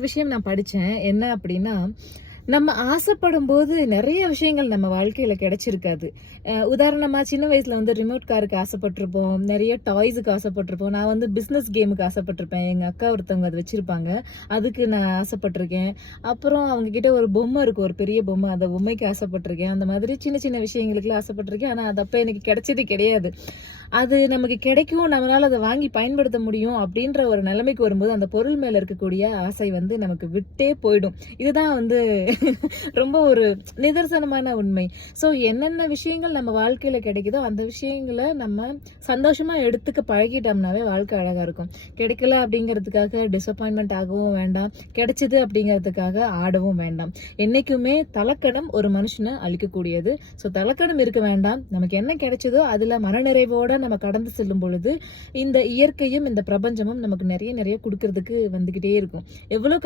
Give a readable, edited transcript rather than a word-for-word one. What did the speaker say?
விஷயம் நான் படிச்சேன். என்ன அப்படின்னா, நம்ம ஆசைப்படும்போது நெறைய விஷயங்கள் நம்ம வாழ்க்கையில கிடைச்சிருக்காது. உதாரணமா சின்ன வயசுல வந்து ரிமோட் காருக்கு ஆசைப்பட்டுருப்போம். நெறைய டாய்ஸுக்கு ஆசைப்பட்டுருப்போம். நான் வந்து பிசினஸ் கேமுக்கு ஆசைப்பட்டுருப்பேன். எங்க அக்கா ஒருத்தவங்க அத வச்சிருப்பாங்க. அதுக்கு நான் ஆசைப்பட்டுருக்கேன். அப்புறம் அவங்க கிட்ட ஒரு பொம்மை இருக்கும். ஒரு பெரிய பொம்மை. அந்த பொம்மைக்கு ஆசைப்பட்டுருக்கேன். அந்த மாதிரி சின்ன சின்ன விஷயங்களுக்குலாம் ஆசைப்பட்டுருக்கேன். ஆனா, அது அப்ப எனக்கு கிடைச்சது கிடையாது. அது நமக்கு கிடைக்கும். நம்மளால அத வாங்கி பயன்படுத்த முடியும் அப்படின்ற ஒரு நிலைமைக்கு வரும்போது, அந்த பொருள் மேல இருக்கக்கூடிய ஆசை வந்து நமக்கு விட்டே போயிடும். இதுதான் வந்து ரொம்ப ஒரு நிதர்சனமான உண்மை. ஸோ என்னென்ன விஷயங்கள் நம்ம வாழ்க்கையில கிடைக்குதோ, அந்த விஷயங்கள நம்ம சந்தோஷமா எடுத்துக்க பழகிட்டோம்னாவே வாழ்க்கை அழகா இருக்கும். கிடைக்கல அப்படிங்கிறதுக்காக டிசப்பாயின்ட்மென்ட் ஆகவும் வேண்டாம். கிடைச்சது அப்படிங்கிறதுக்காக ஆடவும் வேண்டாம். என்னைக்குமே தலக்கணம் ஒரு மனுஷன அழிக்கக்கூடியது. ஸோ தலக்கணம் இருக்க வேண்டாம். நமக்கு என்ன கிடைச்சதோ அதுல மனநிறைவோட நம்ம கடந்து செல்லும் பொழுது, இந்த இயற்கையும், இந்த பிரபஞ்சமும் நமக்கு நெறைய நெறைய குடுக்கறதுக்கு வந்துகிட்டே இருக்கும். எவ்வளோ